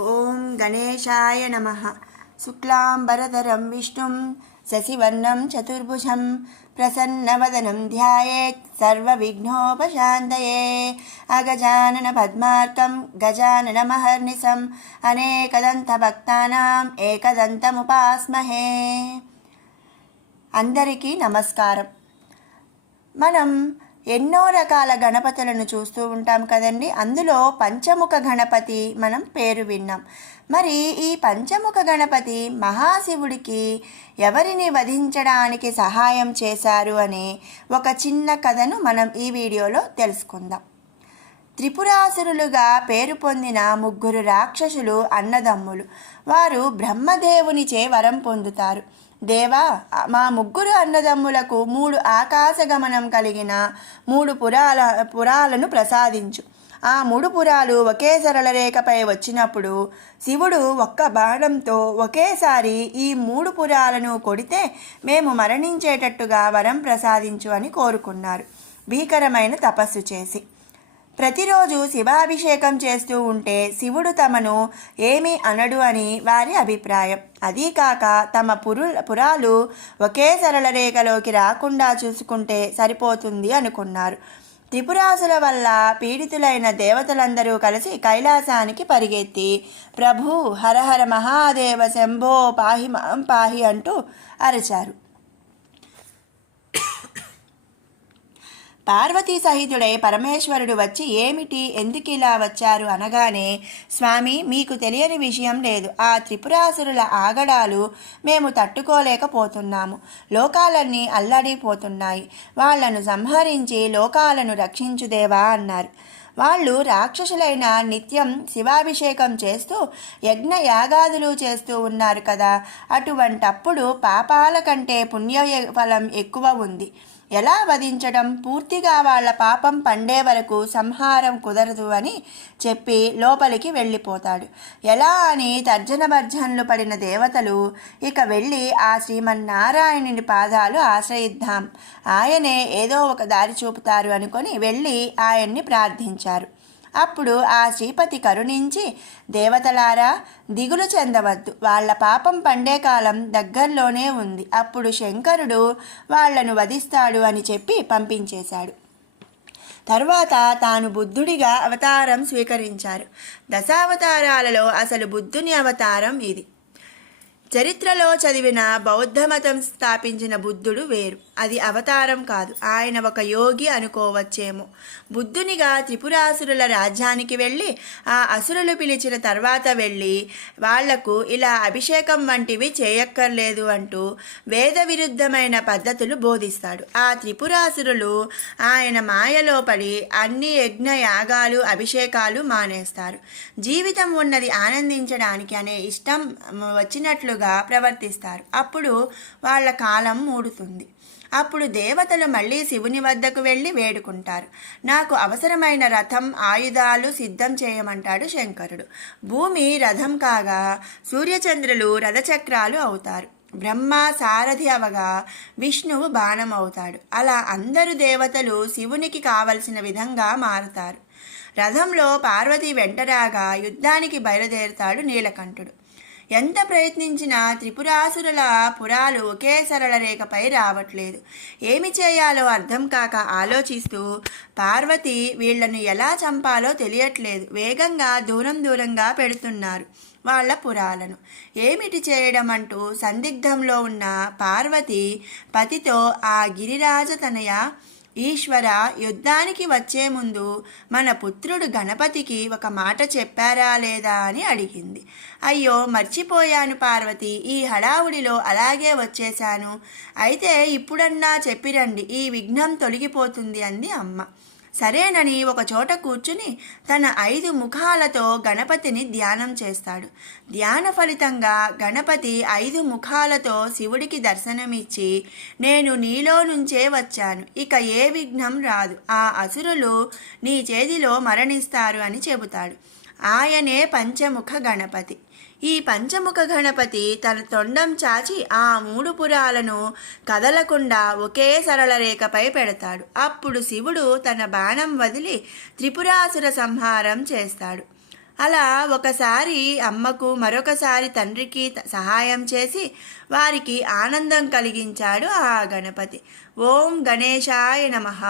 ఓం గణేశాయ నమః. శుక్లాంబరధరం విష్ణుం శశివర్ణం చతుర్భుజం ప్రసన్నవదనం ధ్యాయేత్ సర్వవిఘ్నోపశాంతయే. అగజానన పద్మార్కం గజాననమహర్నిశం అనేకదంతభక్తానాం ఏకదంతముపాస్మహే. అందరికీ నమస్కారం. మనం ఎన్నో రకాల గణపతులను చూస్తూ ఉంటాం కదండి. అందులో పంచముఖ గణపతి మనం పేరు విన్నాం. మరి ఈ పంచముఖ గణపతి మహాశివుడికి ఎవరిని వధించడానికి సహాయం చేశారు అనే ఒక చిన్న కథను మనం ఈ వీడియోలో తెలుసుకుందాం. త్రిపురాసురులుగా పేరు పొందిన ముగ్గురు రాక్షసులు అన్నదమ్ములు. వారు బ్రహ్మదేవునిచే వరం పొందుతారు. దేవా, మా ముగ్గురు అన్నదమ్ములకు 3 ఆకాశగమనం కలిగిన 3 పురాలను ప్రసాదించు. ఆ 3 పురాలు ఒకే సరళ రేఖపై వచ్చినప్పుడు శివుడు ఒక్క బాణంతో ఒకేసారి ఈ 3 పురాలను కొడితే మేము మరణించేటట్టుగా వరం ప్రసాదించు అని కోరుకున్నారు. భీకరమైన తపస్సు చేసి ప్రతిరోజు శివాభిషేకం చేస్తూ ఉంటే శివుడు తమను ఏమీ అనడు అని వారి అభిప్రాయం. అదీ కాక తమ పురాలు ఒకే సరళ రేఖలోకి రాకుండా చూసుకుంటే సరిపోతుంది అనుకున్నారు. త్రిపురాసుల వల్ల పీడితులైన దేవతలందరూ కలిసి కైలాసానికి పరిగెత్తి ప్రభు హరహర మహాదేవ శంభో పాహి మాం పాహి అంటూ అరిచారు. పార్వతీ సహితుడై పరమేశ్వరుడు వచ్చి ఏమిటి, ఎందుకిలా వచ్చారు అనగానే, స్వామి, మీకు తెలియని విషయం లేదు. ఆ త్రిపురాసురుల ఆగడాలు మేము తట్టుకోలేకపోతున్నాము. లోకాలన్నీ అల్లాడిపోతున్నాయి. వాళ్లను సంహరించి లోకాలను రక్షించుదేవా అన్నారు. వాళ్ళు రాక్షసులైన నిత్యం శివాభిషేకం చేస్తూ యజ్ఞ యాగాదులు చేస్తూ ఉన్నారు కదా. అటువంటప్పుడు పాపాల కంటే పుణ్య ఫలం ఎక్కువ ఉంది. ఎలా వధించడం? పూర్తిగా వాళ్ళ పాపం పండే వరకు సంహారం కుదరదు అని చెప్పి లోపలికి వెళ్ళిపోతాడు. ఎలా అని తర్జన భర్జనలు పడిన దేవతలు ఇక వెళ్ళి ఆ శ్రీమన్నారాయణుని పాదాలు ఆశ్రయిద్దాం, ఆయనే ఏదో ఒక దారి చూపుతారు అనుకొని వెళ్ళి ఆయన్ని ప్రార్థించారు. అప్పుడు ఆ శ్రీపతి కరుణించి, దేవతలారా, దిగులు చెందవద్దు, వాళ్ల పాపం పండే కాలం దగ్గరలోనే ఉంది. అప్పుడు శంకరుడు వాళ్లను వధిస్తాడు అని చెప్పి పంపించేశాడు. తర్వాత తాను బుద్ధుడిగా అవతారం స్వీకరించారు. దశావతారాలలో అసలు బుద్ధుని అవతారం ఇది. చరిత్రలో చదివిన బౌద్ధమతం స్థాపించిన బుద్ధుడు వేరు. అది అవతారం కాదు, ఆయన ఒక యోగి అనుకోవచ్చేమో. బుద్ధునిగా త్రిపురాసురుల రాజ్యానికి వెళ్ళి ఆ అసురులు పిలిచిన తర్వాత వెళ్ళి వాళ్లకు ఇలా అభిషేకం వంటివి చేయక్కర్లేదు అంటూ వేద విరుద్ధమైన పద్ధతులు బోధిస్తాడు. ఆ త్రిపురాసురులు ఆయన మాయలో పడి అన్ని యజ్ఞ యాగాలు అభిషేకాలు మానేస్తారు. జీవితం ఉన్నది ఆనందించడానికి అనే ఇష్టం వచ్చినట్లుగా ప్రవర్తిస్తారు. అప్పుడు వాళ్ళ కాలం మూడుతుంది. అప్పుడు దేవతలు మళ్ళీ శివుని వద్దకు వెళ్ళి వేడుకుంటారు. నాకు అవసరమైన రథం, ఆయుధాలు సిద్ధం చేయమంటాడు శంకరుడు. భూమి రథం కాగా సూర్యచంద్రులు రథచక్రాలు అవుతారు. బ్రహ్మ సారథి అవగా విష్ణువు బాణం అవుతాడు. అలా అందరు దేవతలు శివునికి కావలసిన విధంగా మారుతారు. రథంలో పార్వతి వెంటరాగా యుద్ధానికి బయలుదేరుతాడు నీలకంఠుడు. ఎంత ప్రయత్నించినా త్రిపురాసురుల పురాలు ఒకే సరళ రేఖపై రావట్లేదు. ఏమి చేయాలో అర్థం కాక ఆలోచిస్తూ పార్వతి వీళ్లను ఎలా చంపాలో తెలియట్లేదు. వేగంగా దూరంగా పెడుతున్నారు వాళ్ళ పురాలను. ఏమిటి చేయడం అంటూ సందిగ్ధంలో ఉన్న పార్వతి పతితో, ఆ గిరిరాజ తనయ ఈశ్వర, యుద్ధానికి వచ్చే ముందు మన పుత్రుడు గణపతికి ఒక మాట చెప్పారా లేదా అని అడిగింది. అయ్యో, మర్చిపోయాను పార్వతి, ఈ హడావుడిలో అలాగే వచ్చేశాను. అయితే ఇప్పుడన్నా చెప్పిరండి, ఈ విఘ్నం తొలగిపోతుంది అంది అమ్మ. సరేనని ఒక చోట కూర్చుని తన 5 ముఖాలతో గణపతిని ధ్యానం చేస్తాడు. ధ్యాన ఫలితంగా గణపతి 5 ముఖాలతో శివుడికి దర్శనమిచ్చి, నేను నీలో నుంచే వచ్చాను, ఇక ఏ విఘ్నం రాదు, ఆ అసురులు నీ చేతిలో మరణిస్తారు అని చెబుతాడు. ఆయనే పంచముఖ గణపతి. ఈ పంచముఖ గణపతి తన తొండం చాచి ఆ 3 పురాలను కదలకుండా ఒకే సరళ రేఖపై పెడతాడు. అప్పుడు శివుడు తన బాణం వదిలి త్రిపురాసుర సంహారం చేస్తాడు. అలా ఒకసారి అమ్మకు మరొకసారి తండ్రికి సహాయం చేసి వారికి ఆనందం కలిగించాడు ఆ గణపతి. ఓం గణేశాయ నమః.